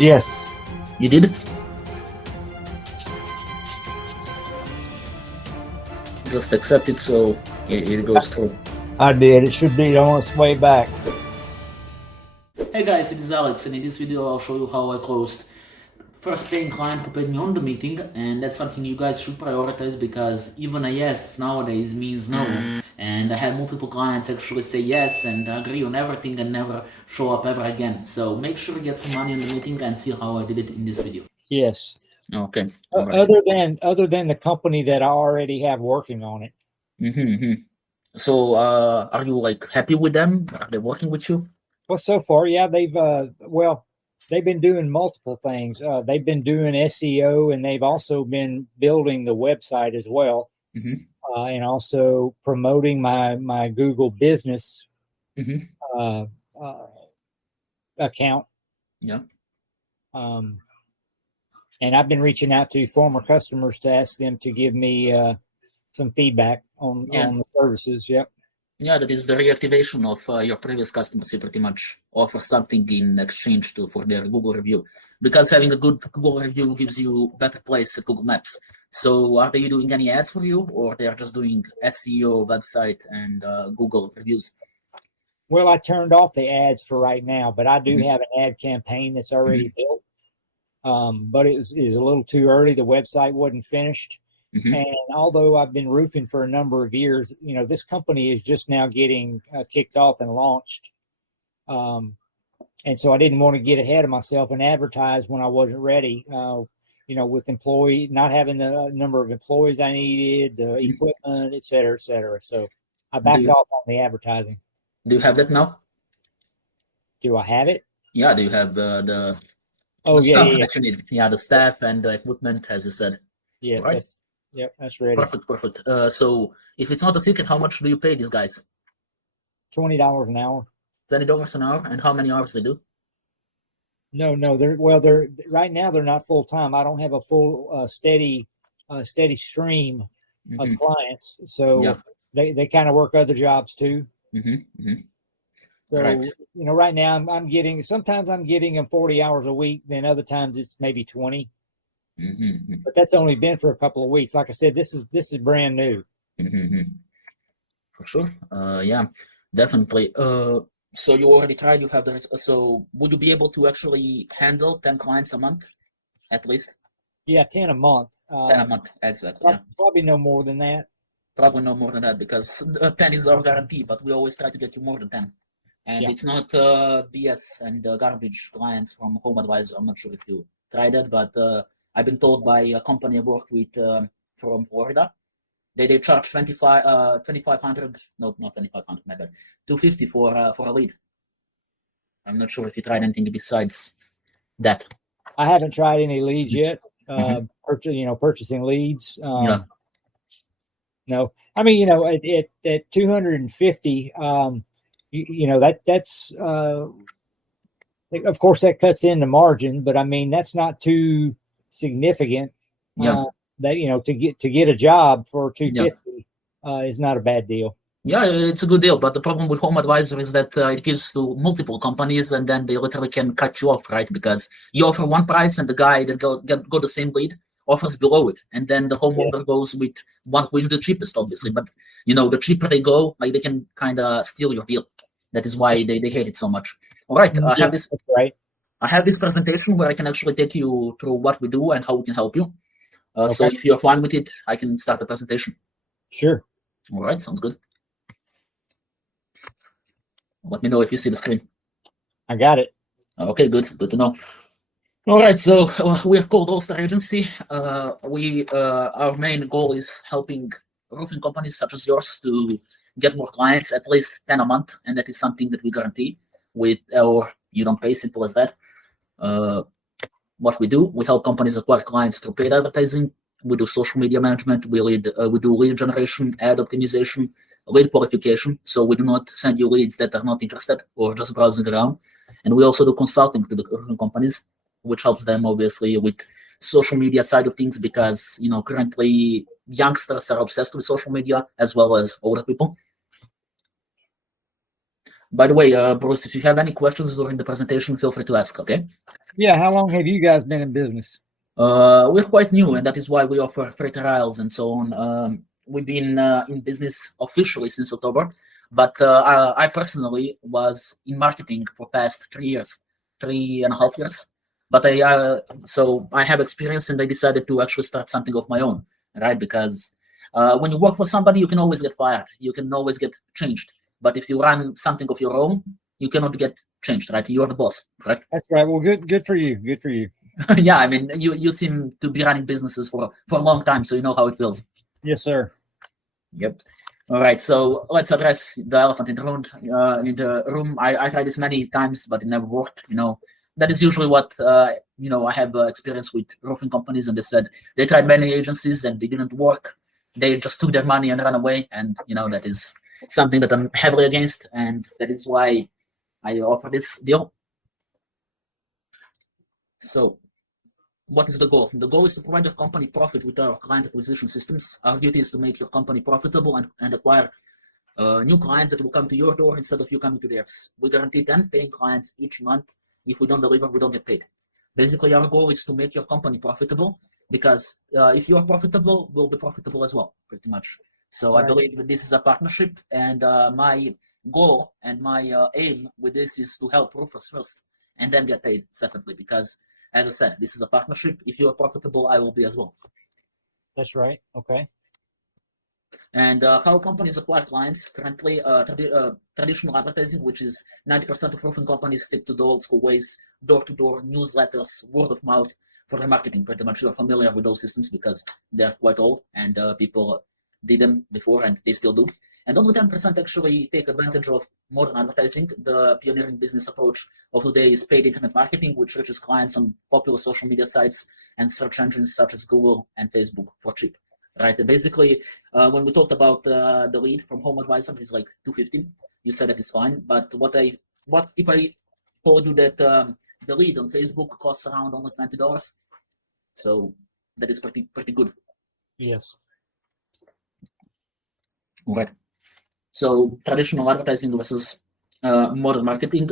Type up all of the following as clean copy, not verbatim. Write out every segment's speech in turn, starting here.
Yes. You did? Just accept it so it goes through. I did. It should be on its way back. Hey guys, it is Alex, and in this video I'll show you how I closed first paying client who paid me on the meeting, and that's something you guys should prioritize because even a yes nowadays means no. And I had multiple clients actually say yes and agree on everything and never show up ever again. So make sure to get some money in the meeting and see how I did it in this video. Yes. Okay. Other than the company that I already have working on it. So are you like happy with them? Are they working with you? Well, so far, yeah, they've been doing multiple things. They've been doing SEO, and they've also been building the website as well, and also promoting my Google business account. Yeah. And I've been reaching out to former customers to ask them to give me some feedback on the services. Yep. Yeah, that is the reactivation of your previous customers. You pretty much offer something in exchange for their Google review, because having a good Google review gives you better place at Google Maps. So are they doing any ads for you, or they are just doing SEO, website, and Google reviews? Well, I turned off the ads for right now, but I do have an ad campaign that's already built. But it was a little too early. The website wasn't finished. And although I've been roofing for a number of years, you know, this company is just now getting kicked off and launched. And so I didn't want to get ahead of myself and advertise when I wasn't ready, you know, with not having the number of employees I needed, the equipment, et cetera, et cetera. So I backed off on the advertising. Do you have that now? Do I have it? Yeah. Do you have the stuff that you need? Yeah, the staff and the equipment, as you said. Yes. Right? Yep, that's ready. Perfect. So if it's not a secret, how much do you pay these guys? $20 an hour. $20 an hour, and how many hours they do? No, they're right now they're not full time. I don't have a full steady stream of clients, so they kind of work other jobs too. So you know, right now sometimes I'm getting them 40 hours a week, then other times it's maybe 20. But that's only been for a couple of weeks. Like I said, this is brand new. For sure. Yeah, definitely. So you already tried. You have so would you be able to actually handle 10 clients a month, at least? Yeah, 10 a month. 10 a month, exactly. Probably no more than that. Probably no more than that, because 10 is our guarantee. But we always try to get you more than 10. And it's not BS and garbage clients from Home Advisor. I'm not sure if you tried that, but I've been told by a company I worked with from Florida, they charge $2,500, no, not $2,500, my bad, $250 for a lead. I'm not sure if you tried anything besides that. I haven't tried any leads yet. Purchasing leads. No, I mean, you know, at 250, you know, that's of course that cuts into margin, but I mean that's not too significant. That, you know, to get a job for 250 is not a bad deal. Yeah, it's a good deal, but the problem with Home Advisor is that it gives to multiple companies, and then they literally can cut you off, right? Because you offer one price, and the guy that go the same lead offers below it, and then the homeowner goes with one with the cheapest, obviously. But you know, the cheaper they go, like they can kind of steal your deal. That is why they hate it so much. All right, I have this. Right. I have this presentation where I can actually take you through what we do and how we can help you. So if you're fine with it, I can start the presentation. Sure. All right, sounds good. Let me know if you see the screen. I got it. Okay, good to know. All right, so we're called All-Star Agency. Our main goal is helping roofing companies such as yours to get more clients, at least 10 a month, and that is something that we guarantee with our you don't pay, simple as that. What we do, we help companies acquire clients through paid advertising. We do social media management. We do lead generation, ad optimization, lead qualification. So we do not send you leads that are not interested or just browsing around. And we also do consulting to the companies, which helps them obviously with social media side of things, because you know currently youngsters are obsessed with social media as well as older people. By the way, Bruce, if you have any questions during the presentation, feel free to ask, okay? Yeah. How long have you guys been in business? We're quite new, and that is why we offer free trials and so on. We've been in business officially since October, but I personally was in marketing for past 3 years, 3.5 years. But so I have experience, and I decided to actually start something of my own, right? Because when you work for somebody, you can always get fired, you can always get changed. But if you run something of your own, you cannot get changed, right? You're the boss, correct? That's right. Well, good for you. Good for you. Yeah, I mean, you seem to be running businesses for a long time, so you know how it feels. Yes, sir. Yep. All right, so let's address the elephant in the room. I tried this many times, but it never worked. That is usually what I have experience with roofing companies, and they said they tried many agencies and they didn't work. They just took their money and ran away, and that is something that I'm heavily against, and that is why I offer this deal. So, what is the goal? The goal is to provide your company profit with our client acquisition systems. Our duty is to make your company profitable and acquire new clients that will come to your door instead of you coming to theirs. We guarantee 10 paying clients each month. If we don't deliver, we don't get paid. Basically, our goal is to make your company profitable, because if you are profitable, we'll be profitable as well, pretty much. So right. I believe that this is a partnership, and my goal and my aim with this is to help roofers first and then get paid secondly, because as I said, this is a partnership. If you are profitable, I will be as well. That's right. Okay. And how companies acquire clients currently, traditional advertising, which is 90% of roofing companies stick to the old school ways, door-to-door, newsletters, word of mouth for their marketing. Pretty much you're familiar with those systems because they're quite old, and people did them before and they still do. And only 10% actually take advantage of modern advertising. The pioneering business approach of today is paid internet marketing, which reaches clients on popular social media sites and search engines such as Google and Facebook for cheap. Right. Basically, when we talked about the lead from Home Advisor, it's like $250. You said that is fine, but what if I told you that the lead on Facebook costs around only $20? So that is pretty good. Yes. All right. So traditional advertising versus modern marketing.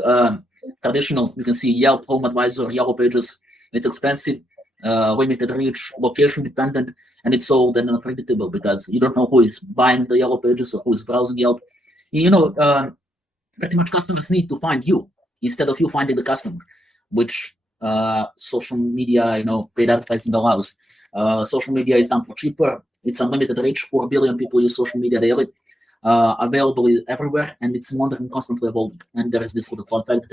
Traditional, you can see Yelp, Home Advisor, Yellow Pages. It's expensive, limited reach, location dependent, and it's old and unpredictable because you don't know who is buying the Yellow Pages or who is browsing Yelp. Pretty much customers need to find you instead of you finding the customer, which social media, paid advertising allows. Social media is done for cheaper. It's unlimited reach. 4 billion people use social media daily. Available everywhere, and it's modern and constantly evolving. And there is this little fun fact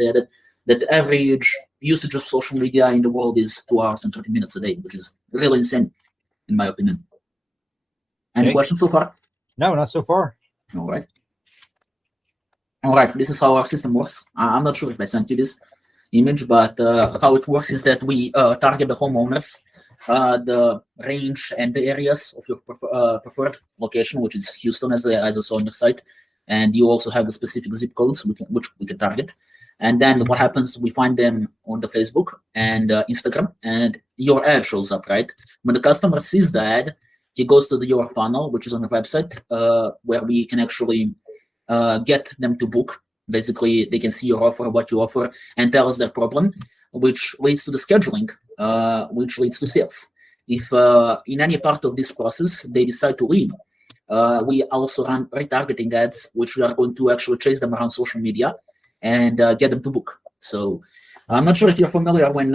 that average usage of social media in the world is 2 hours and 30 minutes a day, which is really insane, in my opinion. Any questions so far? No, not so far. All right. This is how our system works. I'm not sure if I sent you this image, but how it works is that we target the homeowners, the range and the areas of your preferred location, which is Houston, as I saw on your site, and you also have the specific zip codes which we can target. And then what happens? We find them on the Facebook and Instagram, and your ad shows up, right? When the customer sees the ad, he goes to your funnel, which is on the website, where we can actually get them to book. Basically, they can see your offer, what you offer, and tell us their problem, which leads to the scheduling, which leads to sales. If in any part of this process they decide to leave, we also run retargeting ads, which we are going to actually chase them around social media and get them to book. So I'm not sure if you're familiar when,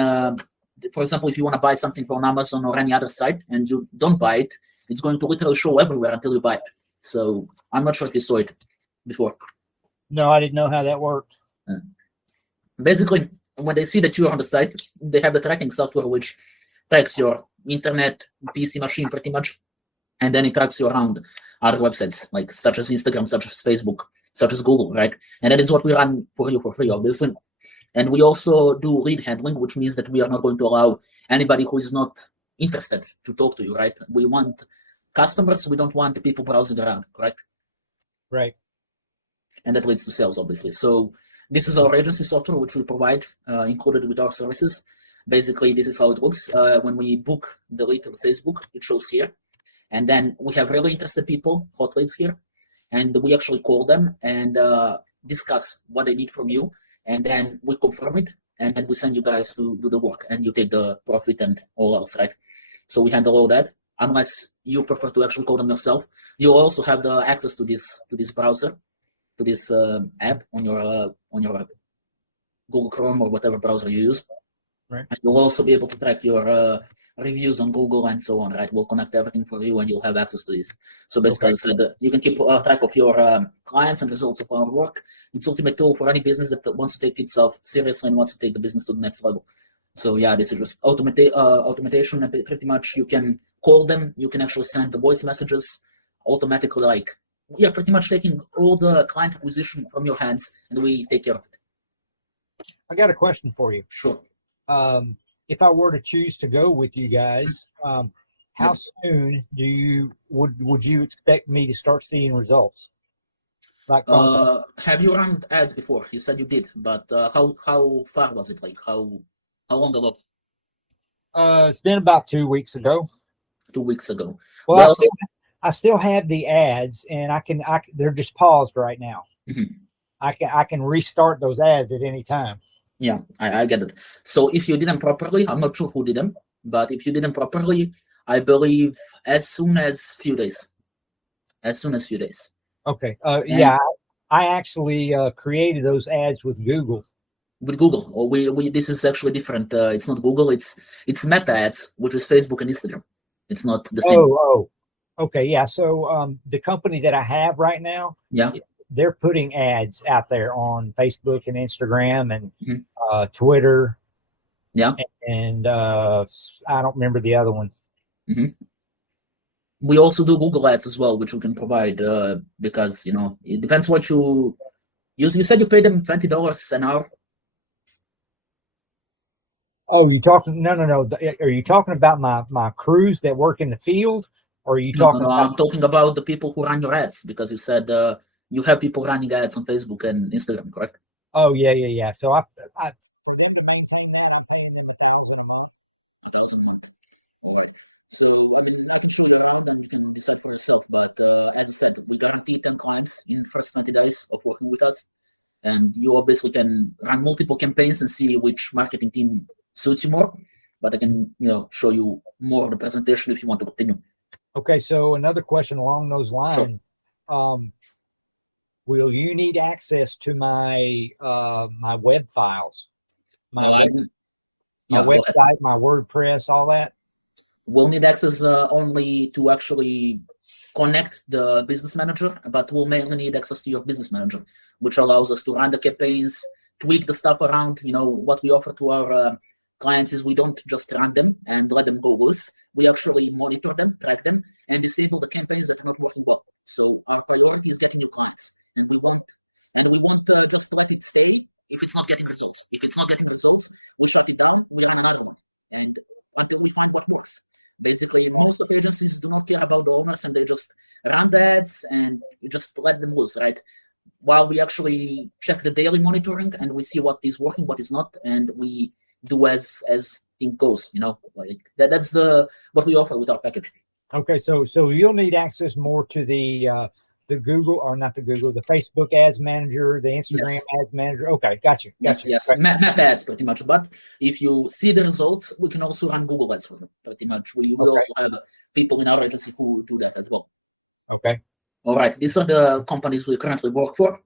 for example, if you want to buy something from Amazon or any other site and you don't buy it, it's going to literally show everywhere until you buy it. So I'm not sure if you saw it before. No, I didn't know how that worked. Basically, when they see that you're on the site, they have the tracking software which tracks your internet, PC machine pretty much, and then it tracks you around other websites, like such as Instagram, such as Facebook, such as Google, right? And that is what we run for you for free, obviously. And we also do lead handling, which means that we are not going to allow anybody who is not interested to talk to you, right? We want customers, we don't want people browsing around, correct? Right. And that leads to sales, obviously. So this is our agency software, which we provide included with our services. Basically, this is how it looks. When we book the lead on Facebook, it shows here. And then we have really interested people, hot leads here. And we actually call them and discuss what they need from you. And then we confirm it. and then we send you guys to do the work, and you take the profit and all else, right? So we handle all that. Unless you prefer to actually code them yourself, you also have the access to this browser, to this app on your Google Chrome or whatever browser you use. Right. And you'll also be able to track your reviews on Google and so on, right? We'll connect everything for you, and you'll have access to this. So basically, as I said, you can keep track of your clients and results of our work. It's ultimate tool for any business that wants to take itself seriously and wants to take the business to the next level. So yeah, this is just automation, and pretty much you can call them. You can actually send the voice messages automatically. Like, we are pretty much taking all the client acquisition from your hands, and we take care of it. I got a question for you. Sure. If I were to choose to go with you guys, how soon would you expect me to start seeing results? Like, have you run ads before? You said you did, but how far was it? Like, how long ago? It's been about 2 weeks ago. 2 weeks ago. Well, I still have the ads, and they're just paused right now. Mm-hmm. I can restart those ads at any time. Yeah, I get it. So if you did them properly, I'm not sure who did them, but if you did them properly, I believe as soon as few days. Okay. Yeah, I actually created those ads with Google. With Google, or this is actually different. It's not Google. It's Meta ads, which is Facebook and Instagram. It's not the same. Oh, okay. Yeah. So the company that I have right now, yeah, they're putting ads out there on Facebook and Instagram and Twitter. Yeah. And I don't remember the other one. Mm-hmm. We also do Google ads as well, which we can provide because, it depends what you use. You said you pay them $20 an hour. Oh, you talking? No. Are you talking about my crews that work in the field? Or are you talking No, about? I'm talking about the people who run your ads, because you said you have people running ads on Facebook and Instagram, correct? Oh, yeah. So I for them to maintain that, I'm paying them $1,000 a month. $1,000 a month. All right. So, I mean, I can show you around and you can decide for yourself. But as I said, we guarantee 10 clients in the first 20 days of working with us. And you obviously can run multiple campaigns and see which marketing team suits you more. But I can, show you more of the presentation if you want to continue. Okay. So another question along those lines. Sure. Will you need access to my my web files, my website, my WordPress, all that? We'll need access only to actually connect the business manager, but we'll mainly need access to your business manager, which allows us to run the campaigns, tweak the stuff around. What we offer to our clients is we don't just run them and let them go loose. We actually monitor them, track them, and disable the campaigns that are not working well. So our priority is getting new clients. And we won't just let it stay if it's not getting results. If it's not getting results, we shut it down, we run another one, and until we find what works. Basically, most of agencies do not care about the owners, and they just run the ads and you just let them loose, right? While we actually check the daily monitoring and we see what is working, what is not, and we do as thing goes. Like that's what we offer with our package. Okay, so you'll need access more to the Google, or not the Google, the Facebook ads manager, the Instagram ads manager. Okay, got you. Yes. Right. Map ads pretty much. But if you see the results, we can also run Google ads for them pretty much. We also have people in our agency who do that as well. Okay. All right. These are the companies we currently work for.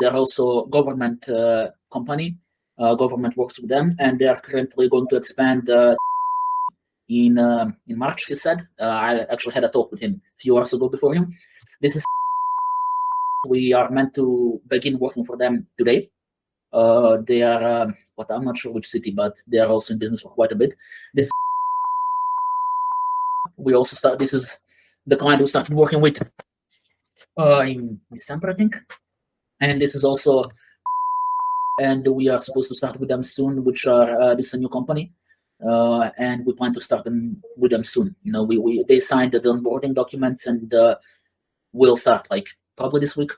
They're also government company. Government works with them, and they are currently going to expand in March, he said. I actually had a talk with him a few hours ago before him. We are meant to begin working for them today. They are, I'm not sure which city, but they are also in business for quite a bit. This is the client we started working with in December, I think. And this is also, and we are supposed to start with them soon, which are, this is a new company. And we plan to start with them soon. They signed the onboarding documents, and we'll start like probably this week.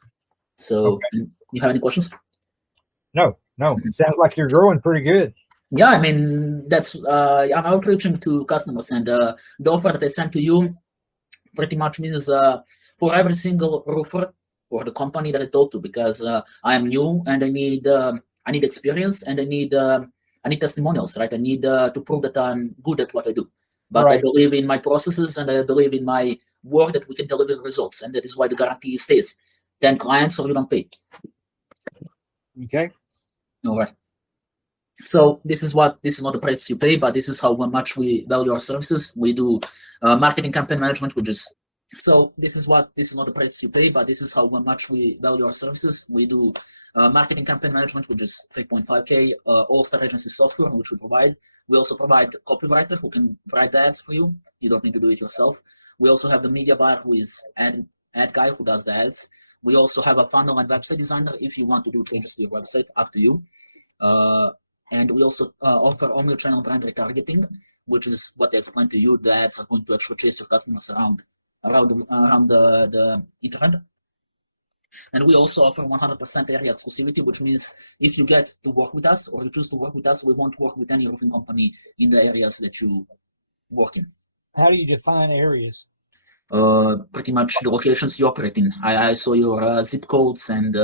So, you have any questions? No. It sounds like you're growing pretty good. Yeah, I mean, that's I'm outreaching to customers, and the offer that I sent to you pretty much means for every single roofer or the company that I talk to, because I am new and I need experience, and I need testimonials, right? I need to prove that I'm good at what I do. But I believe in my processes, and I believe in my work that we can deliver results, and that is why the guarantee stays 10 clients or you don't pay. Okay. All right. So this is not the price you pay, but this is how much we value our services. We do marketing campaign management, which is this is not the price you pay, but this is how much we value our services. We do marketing campaign management, which is 3.5K, all-star agency software, which we provide. We also provide a copywriter who can write the ads for you. You don't need to do it yourself. We also have the media buyer, who is ad guy who does the ads. We also have a funnel and website designer if you want to do changes to your website, up to you. And we also offer omnichannel brand retargeting, which is what I explained to you. The ads are going to actually chase your customers around the internet. And we also offer 100% area exclusivity, which means if you get to work with us or you choose to work with us, we won't work with any roofing company in the areas that you work in. How do you define areas? Pretty much the locations you operate in. I saw your zip codes and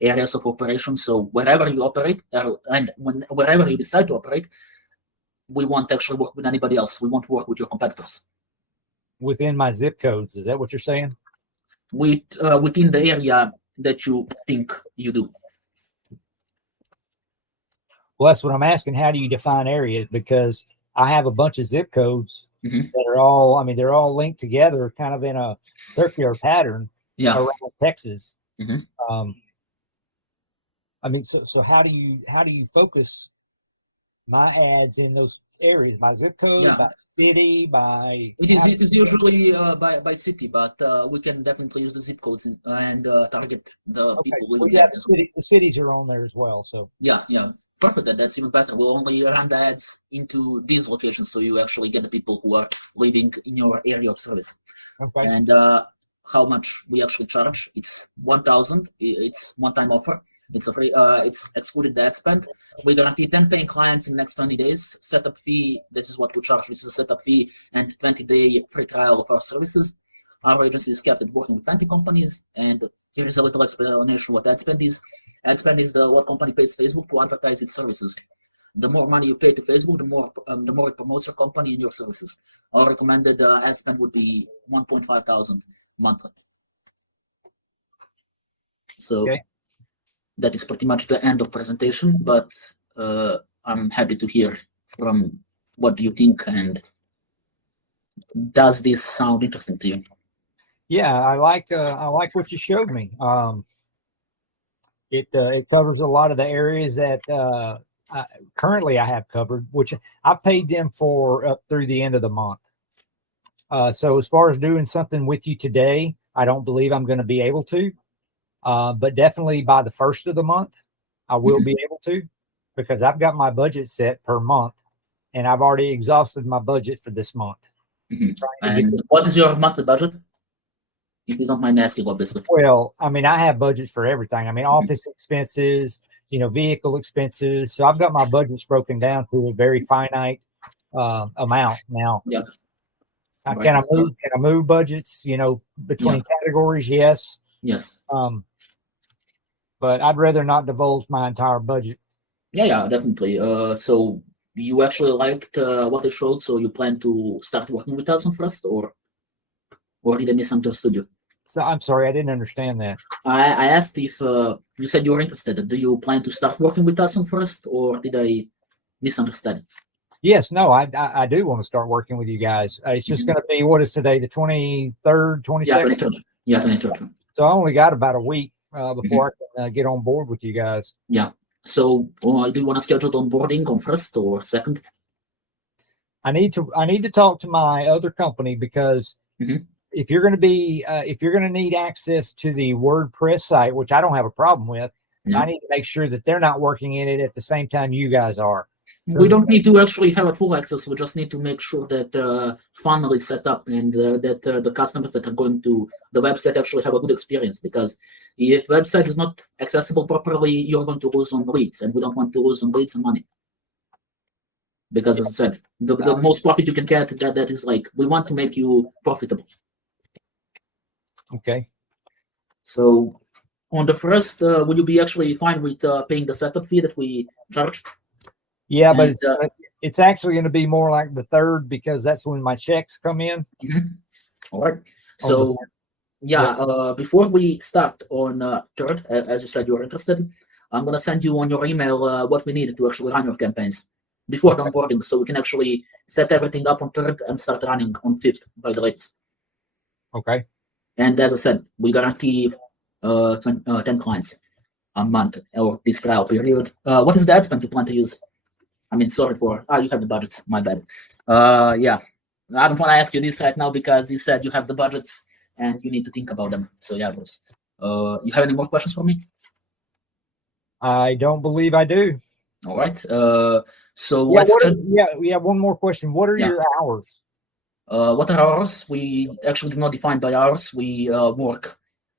areas of operation. So wherever you operate, and wherever you decide to operate, we won't actually work with anybody else. We won't work with your competitors. Within my zip codes, is that what you're saying? Within the area that you think you do. Well, that's what I'm asking. How do you define areas? Because I have a bunch of zip codes that are all, they're all linked together, kind of in a circular pattern around Texas. So how do you focus my ads in those areas? By zip code, by city, by it is usually by city, but we can definitely use the zip codes and target the people living there. The cities are on there as well. So yeah, perfect. That's even better. We'll only run the ads into these locations, so you actually get the people who are living in your area of service. Okay. And how much we actually charge? It's $1,000. It's one-time offer. It's a free. It's excluded the ad spend. We guarantee 10 paying clients in the next 20 days. Setup fee. This is what we charge. This is a setup fee and 20-day free trial of our services. Our agency is kept at working with 20 companies. And here is a little explanation what ad spend is. Ad spend is what company pays Facebook to advertise its services. The more money you pay to Facebook, the more it promotes your company and your services. Our recommended ad spend would be $1,500 monthly. So. Okay. That is pretty much the end of presentation, but I'm happy to hear from what do you think, and does this sound interesting to you? Yeah, I like what you showed me. It covers a lot of the areas that currently I have covered, which I paid them for up through the end of the month. So as far as doing something with you today, I don't believe I'm going to be able to. But definitely by the first of the month, I will be able to, because I've got my budget set per month, and I've already exhausted my budget for this month. And what is your monthly budget? If you don't mind asking, obviously. Well, I have budgets for everything. Office expenses, vehicle expenses. So I've got my budgets broken down to a very finite amount now. Yeah. Can I move budgets, between categories? Yes. Yes. But I'd rather not divulge my entire budget. Yeah, definitely. So you actually liked what I showed, so you plan to start working with us on first, or did I misunderstood you? So I'm sorry, I didn't understand that. I asked if you said you were interested. Do you plan to start working with us on first, or did I misunderstand? Yes, no, I do want to start working with you guys. It's just going to be, what is today, the 23rd, 22nd? Yeah, 23rd. So I only got about a week before I can get on board with you guys. Yeah. So do you want to schedule onboarding on first or second? I need to talk to my other company, because if you're going to need access to the WordPress site, which I don't have a problem with, I need to make sure that they're not working in it at the same time you guys are. We don't need to actually have a full access. We just need to make sure that the funnel is set up and that the customers that are going to the website actually have a good experience. Because if website is not accessible properly, you're going to lose on leads, and we don't want to lose on leads and money. Because as I said, the most profit you can get, that is like, we want to make you profitable. Okay. So on the first, would you be actually fine with paying the setup fee that we charge? Yeah, but And, it's actually going to be more like the third because that's when my checks come in. All right. So yeah, before we start on third, as you said you're interested, I'm gonna send you on your email what we need to actually run your campaigns before the onboarding, so we can actually set everything up on third and start running on fifth by the latest. Okay. And as I said, we guarantee 10 clients a month or this trial period. What is the ad spend you plan to use? I mean, sorry for you have the budgets. My bad. Yeah, I don't want to ask you this right now because you said you have the budgets and you need to think about them. So yeah, Bruce. You have any more questions for me? I don't believe I do. All right. So let's. One more question. What are your hours? What are hours? We actually do not define by hours. We work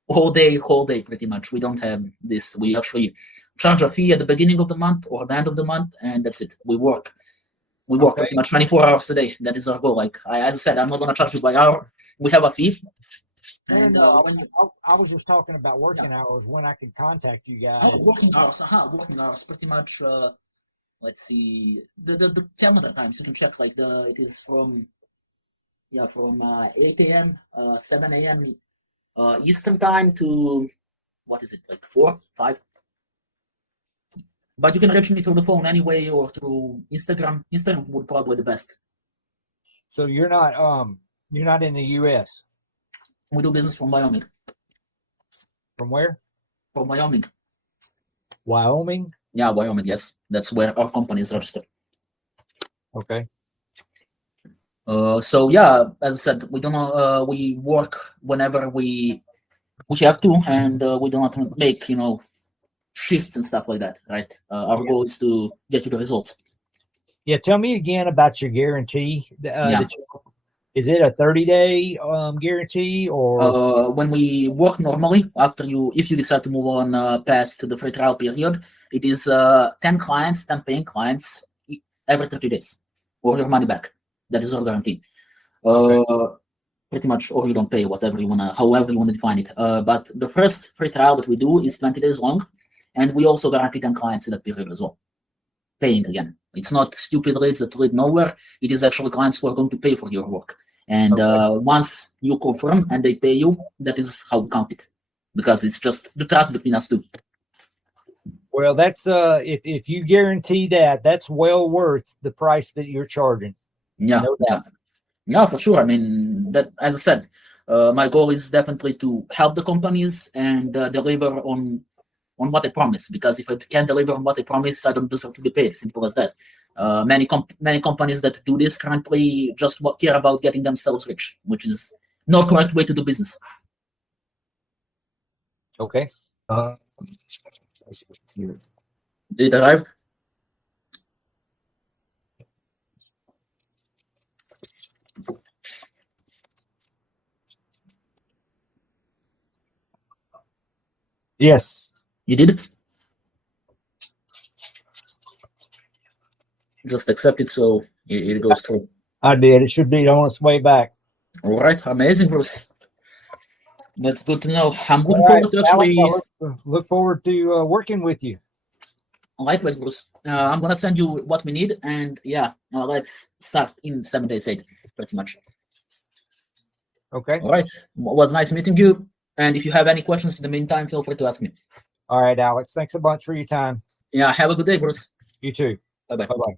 whole day, pretty much. We don't have this. We actually charge a fee at the beginning of the month or the end of the month, and that's it. We work pretty much 24 hours a day. That is our goal. Like as I said, I'm not gonna charge you by hour. We have a fee. And I was just talking about working hours when I could contact you guys. Oh, working hours. Working hours. Pretty much. Let's see the calendar times. You can check. Like it is from 8 a.m. 7 a.m. Eastern time to what is it, like 4, 5? But you can reach me through the phone anyway or through Instagram. Instagram would probably be the best. So you're not in the US. We do business from Wyoming. From where? From Wyoming. Wyoming? Yeah, Wyoming, yes. That's where our company is registered. Okay. So yeah, as I said, we don't we work whenever we have to, and we do not make shifts and stuff like that, right? Our goal is to get you the results. Yeah, tell me again about your guarantee. Is it a 30-day guarantee or? When we work normally, if you decide to move on past the free trial period, it is 10 clients, 10 paying clients every 30 days, or your money back. That is our guarantee. Pretty much, or you don't pay, however you wanna define it. But the first free trial that we do is 20 days long, and we also guarantee 10 clients in that period as well. Paying again. It's not stupid leads that lead nowhere. It is actually clients who are going to pay for your work. And once you confirm and they pay you, that is how we count it, because it's just the trust between us two. Well, that's if you guarantee that, that's well worth the price that you're charging. Yeah, yeah, for sure. I mean, that, as I said, my goal is definitely to help the companies and deliver on what I promise. Because if I can't deliver on what I promise, I don't deserve to be paid. Simple as that. Many companies that do this currently just care about getting themselves rich, which is not correct way to do business. Okay. Did it arrive? Yes. You did? Just accept it so it goes through. I did. It should be on its way back. All right. Amazing, Bruce. That's good to know. I'm looking forward to actually... look forward to working with you. Likewise, Bruce. I'm going to send you what we need. And yeah, let's start in 7 days, 8, pretty much. Okay. All right. It was nice meeting you. And if you have any questions in the meantime, feel free to ask me. All right, Alex. Thanks a bunch for your time. Yeah. Have a good day, Bruce. You too. Bye-bye. Bye-bye.